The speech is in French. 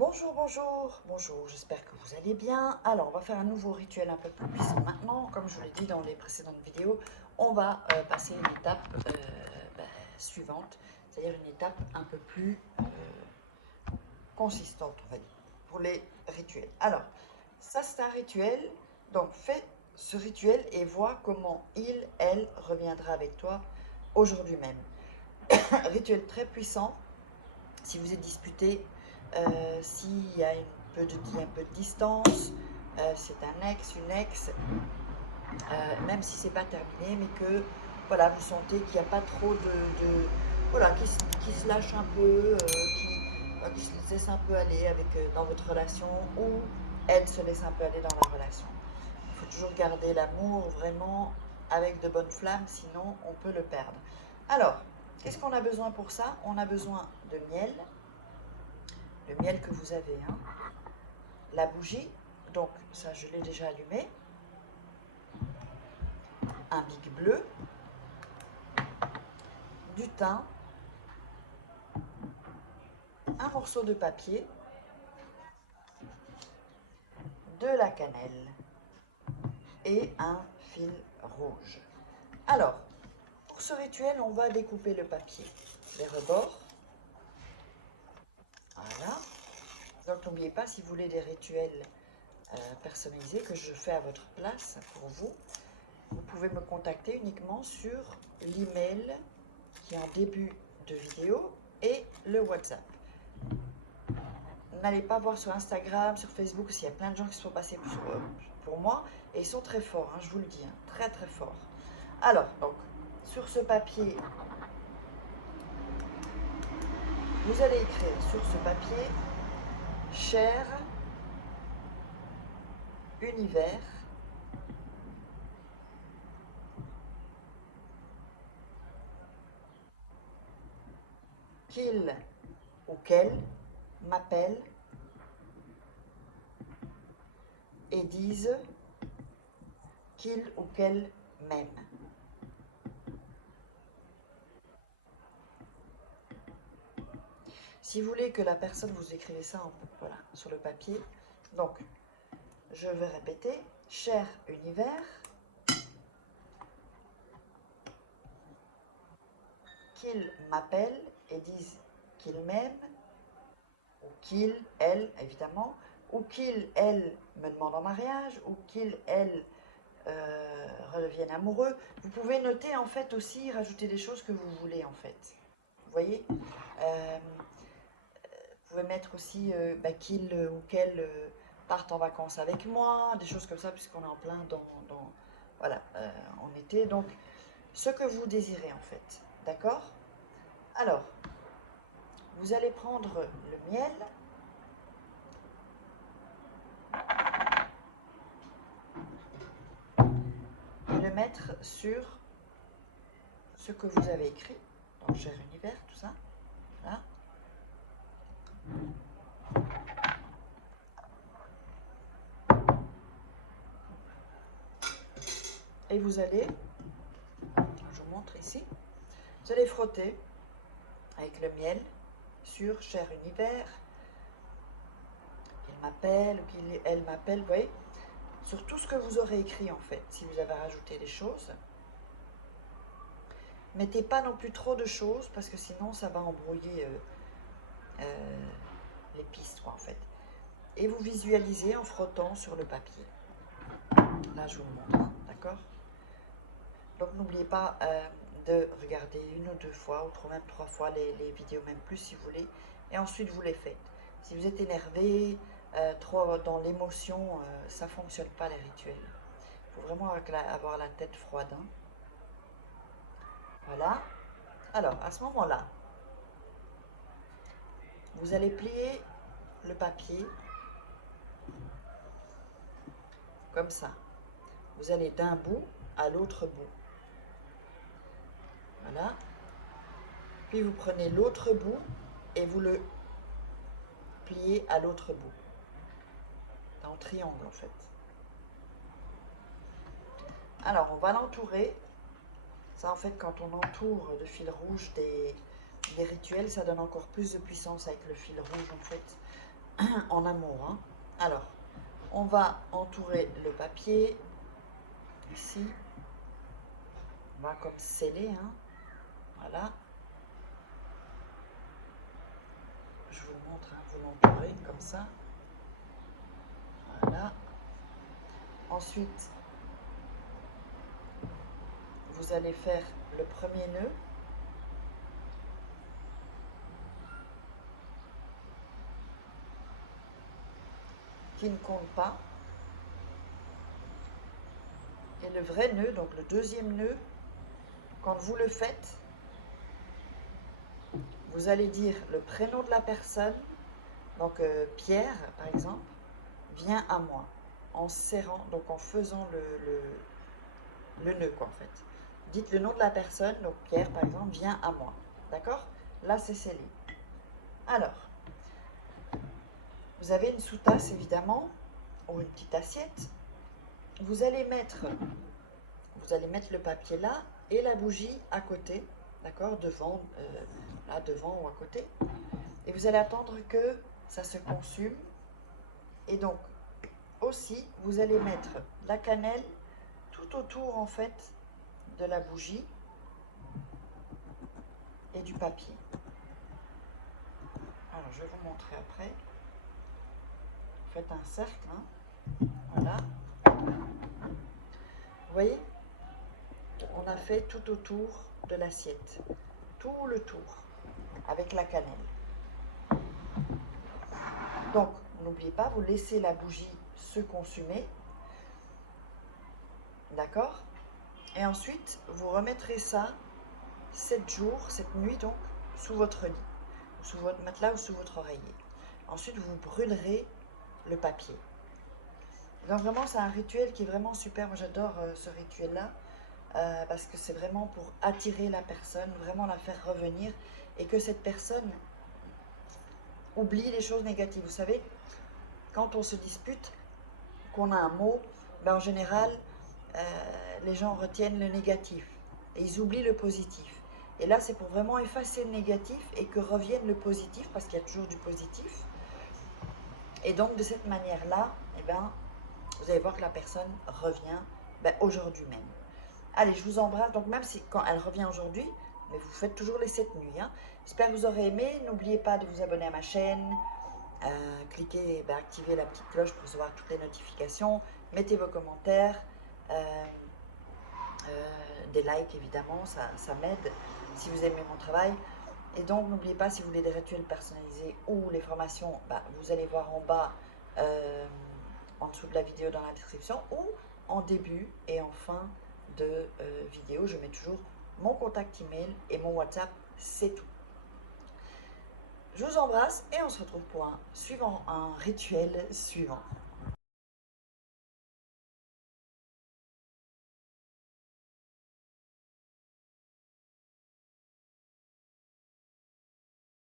Bonjour, bonjour, bonjour, j'espère que vous allez bien. Alors, on va faire un nouveau rituel un peu plus puissant maintenant. Comme je vous l'ai dit dans les précédentes vidéos, on va passer à une étape suivante, c'est-à-dire une étape un peu plus consistante, on va dire, pour les rituels. Alors, ça c'est un rituel, donc fais ce rituel et vois comment il, elle reviendra avec toi aujourd'hui même. Un rituel très puissant. Si vous êtes disputé, s'il y a un peu de distance, c'est un ex, une ex, même si c'est pas terminé, mais que voilà, vous sentez qu'il n'y a pas trop voilà, qui se lâche un peu, qui se laisse un peu aller avec, dans votre relation, ou elle se laisse un peu aller dans la relation. Il faut toujours garder l'amour vraiment avec de bonnes flammes, sinon on peut le perdre. Alors, qu'est-ce qu'on a besoin pour ça? On a besoin de miel, le miel que vous avez, hein. La bougie, donc ça je l'ai déjà allumé, un bic bleu, du thym, un morceau de papier, de la cannelle et un fil rouge. Alors, pour ce rituel, on va découper le papier, les rebords. Voilà. Donc n'oubliez pas, si vous voulez des rituels personnalisés que je fais à votre place pour vous, vous pouvez me contacter uniquement sur l'email qui est en début de vidéo et le WhatsApp. N'allez pas voir sur Instagram, sur Facebook, parce qu'il y a plein de gens qui se sont passés pour moi, et ils sont très forts, hein, je vous le dis, hein, très très forts. Alors, donc, sur ce papier, vous allez écrire sur ce papier, cher univers, qu'il ou qu'elle m'appelle et dise qu'il ou qu'elle m'aime. Si vous voulez que la personne, vous écrivez ça voilà, sur le papier, donc je vais répéter, cher univers, qu'il m'appelle et dise qu'il m'aime, ou qu'il, elle, évidemment, ou qu'il, elle, me demande en mariage, ou qu'il, elle, redevienne amoureux. Vous pouvez noter, en fait, aussi, rajouter des choses que vous voulez, en fait. Vous voyez vous pouvez mettre aussi qu'il ou qu'elle parte en vacances avec moi, des choses comme ça, puisqu'on est en plein voilà, en été. Donc, ce que vous désirez, en fait. D'accord? Alors, vous allez prendre le miel et le mettre sur ce que vous avez écrit, donc cher univers, tout ça. Voilà. Et vous allez, je vous montre ici, vous allez frotter avec le miel sur cher univers, qu'il m'appelle ou qu'elle m'appelle, vous voyez, sur tout ce que vous aurez écrit en fait, si vous avez rajouté des choses. Mettez pas non plus trop de choses parce que sinon ça va embrouiller les pistes quoi en fait. Et vous visualisez en frottant sur le papier. Là je vous le montre, hein, d'accord? Donc n'oubliez pas de regarder une ou deux fois, ou même trois fois les vidéos, même plus si vous voulez, et ensuite vous les faites. Si vous êtes énervé, trop dans l'émotion, ça ne fonctionne pas les rituels. Il faut vraiment avoir la tête froide. Hein. Voilà. Alors, à ce moment-là, vous allez plier le papier comme ça. Vous allez d'un bout à l'autre bout. Voilà. Puis vous prenez l'autre bout et vous le pliez à l'autre bout. En triangle en fait. Alors on va l'entourer. Ça en fait quand on entoure de fil rouge des rituels, ça donne encore plus de puissance avec le fil rouge en fait. en amour. Hein. Alors, on va entourer le papier ici. On va comme sceller. Hein. Voilà. Je vous montre, hein, vous l'entourez comme ça. Voilà. Ensuite, vous allez faire le premier nœud. Qui ne compte pas. Et le vrai nœud, donc le deuxième nœud, quand vous le faites, vous allez dire le prénom de la personne. Donc Pierre, par exemple, vient à moi. En serrant, donc en faisant le nœud, quoi, en fait. Dites le nom de la personne, donc Pierre, par exemple, vient à moi. D'accord? Là, c'est scellé. Alors, vous avez une sous-tasse, évidemment, ou une petite assiette. Vous allez mettre le papier là et la bougie à côté, d'accord? Devant, là, devant ou à côté. Et vous allez attendre que ça se consume. Et donc, aussi, vous allez mettre la cannelle tout autour, en fait, de la bougie et du papier. Alors, je vais vous montrer après. Faites un cercle, hein. Voilà. Vous voyez? On a fait tout autour de l'assiette. Tout le tour, avec la cannelle. Donc, n'oubliez pas, vous laissez la bougie se consumer. D'accord? Et ensuite, vous remettrez ça 7 jours, cette nuit donc, sous votre lit, ou sous votre matelas ou sous votre oreiller. Ensuite, vous brûlerez le papier. Donc vraiment, c'est un rituel qui est vraiment super. Moi, j'adore ce rituel-là, parce que c'est vraiment pour attirer la personne, vraiment la faire revenir, et que cette personne oublie les choses négatives. Vous savez, quand on se dispute, qu'on a un mot, ben en général, les gens retiennent le négatif et ils oublient le positif. Et là, c'est pour vraiment effacer le négatif et que revienne le positif, parce qu'il y a toujours du positif. Et donc, de cette manière-là, eh ben, vous allez voir que la personne revient aujourd'hui même. Allez, je vous embrasse. Donc, même si quand elle revient aujourd'hui, mais vous faites toujours les 7 nuits. Hein. J'espère que vous aurez aimé. N'oubliez pas de vous abonner à ma chaîne. Cliquez, activez la petite cloche pour recevoir toutes les notifications. Mettez vos commentaires. Des likes évidemment, ça m'aide si vous aimez mon travail. Et donc n'oubliez pas, si vous voulez des rituels personnalisés ou les formations, vous allez voir en bas, en dessous de la vidéo dans la description, ou en début et en fin de vidéo, je mets toujours mon contact email et mon WhatsApp, c'est tout. Je vous embrasse et on se retrouve pour un rituel suivant.